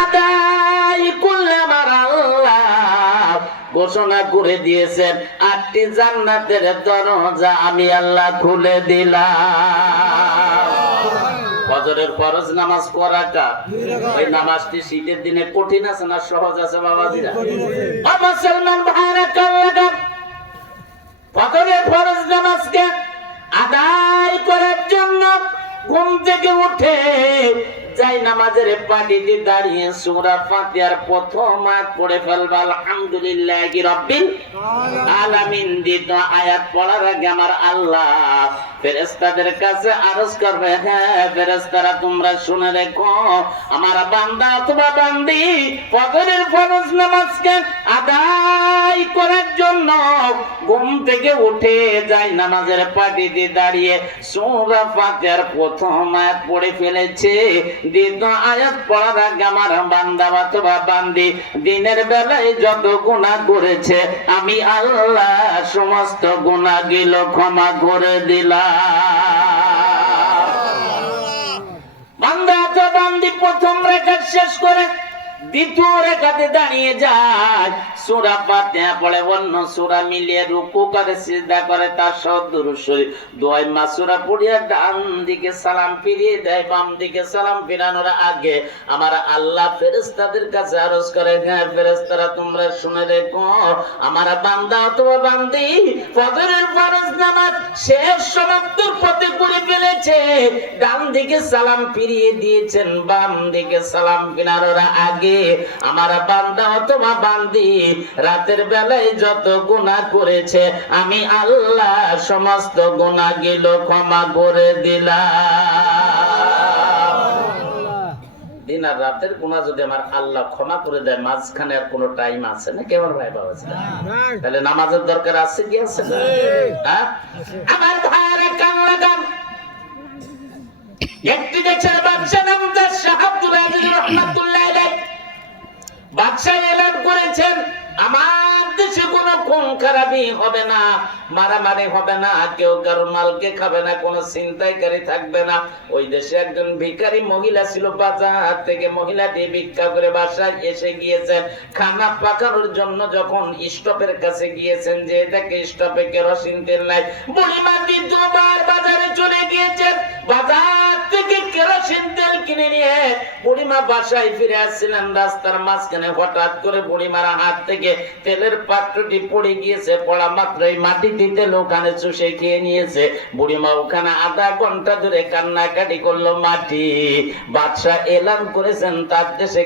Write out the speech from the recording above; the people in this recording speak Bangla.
আদায় করলে আমার আল্লাহ ঘোষণা করে দিয়েছেন 8টি জান্নাতের দরজা আমি আল্লাহ খুলে দিলাম। ফজরের ফরজ নামাজ পড়াটা ওই নামাজটি শীতের দিনে কঠিন আছে না সহজ আছে বাবাজিরা? মুসলমান ভাইরা কাল লাগা ফজরের ফরজ নামাজকে আদায় করার জন্য ঘুম থেকে উঠে যাই নামাজের পাটিতে দাঁড়িয়ে সূরা ফাতিহার প্রথম আয়াত পড়ে ফেলবা আলহামদুলিল্লাহি রাব্বিল আলামিন দ্বিতীয় আয়াত পড়ার আগে আমার আল্লাহ ফেরেশতাদের কাছে আরজ করবে, হ্যাঁ ফেরেশতারা তোমরা শুনে রেখো, আমার বান্দা অথবা বান্দি ফজরের ফরজ নামাজকে আদায় করার জন্য ঘুম থেকে উঠে যায় নামাজের পাটিতে দাঁড়িয়ে সূরা ফাতিহার প্রথম আয়াত পড়ে ফেলেছে। দ্বিতীয় আয়াত পড়ার আগে আমার বান্দা অথবা বান্দি দিনের বেলায় যত গুনাহ করেছে আমি আল্লাহ সমস্ত গুনাহগুলো ক্ষমা করে দিলাম। বান্দা অথবা বান্দি প্রথম রাকাত শেষ করে দ্বিতীয় রাকাতে দাঁড়িয়ে যায়, সূরা ফাতিহা পড়ে, অন্য সূরা মিলিয়ে রুকু করে সিজদা করে, তার সাথে দুরূদ শরীফ দুই মাসুরা পড়িয়া ডান দিকে সালাম ফিরিয়ে দেয়। বাম দিকে সালাম ফিরানোর আগে আমার আল্লাহ ফেরেশতাদের কাছে আরজ করে, হ্যাঁ ফেরেশতারা তোমরা শুনে রেখো, আমার বান্দা অথবা বান্দি ফজরের ফরজ নামাজ শেষ সমাপ্তির পথে করে ফেলেছে, ডান দিকে সালাম ফিরিয়ে দিয়েছেন, বাম দিকে সালাম ফিরানোর আগে আমার বান্দা অথবা বান্দি রাতের বেলায় যত গুনাহ করেছে আমি আল্লাহ সমস্ত গুনাহগুলো ক্ষমা করে দিলাম। দিন আর রাতের গুনাহ যদি আমার আল্লাহ ক্ষমা করে দেয়, মাঝখানে আর কোনো টাইম আছে না কেমন ভাই বাবা? তাহলে নামাজের দরকার আছে কি আছে না? হ্যাঁ আমার ভাইরা কান লাগান, একটি দেশের বাদশা নাম তার শাহ আব্দুল আজিজ রহমাতুল্লাহ আলাইহি বাদশা এলান করেছেন, আমার দেশে কোনো খুন খারাপি হবে না, মারামারি হবে না, কেউ কারো মালকে খাবে না, কোনো ছিনতাইকারী থাকবে না। ওই দেশে একজন ভিখারি মহিলা ছিল, বাজার থেকে মহিলাটি ভিক্ষা করে বাসায় এসে গিয়েছেন। খানা পাকানোর জন্য যখন স্টপের কাছে গিয়েছেন, যে দেখে স্টপে কেরোসিন তেল নাই, বুড়িমা দ্বিতীয়বার বাজারে চলে গিয়েছেন, বাজার থেকে কেরোসিন তেল কিনে নিয়ে বুড়িমা বাসায় ফিরে আসছিলেন। রাস্তার মাঝখানে হঠাৎ করে বুড়িমার হাত থেকে তেলের পাত্রটি পড়ে গিয়েছে, পড়া মাত্রই মাটিতে তেল ওখানে চুষে খেয়ে নিয়েছে। বুড়িমা ওখানে আধা ঘন্টা ধরে কান্নাকাটি করলো। মাটি বাদশা এলান করেছেন তার দেশে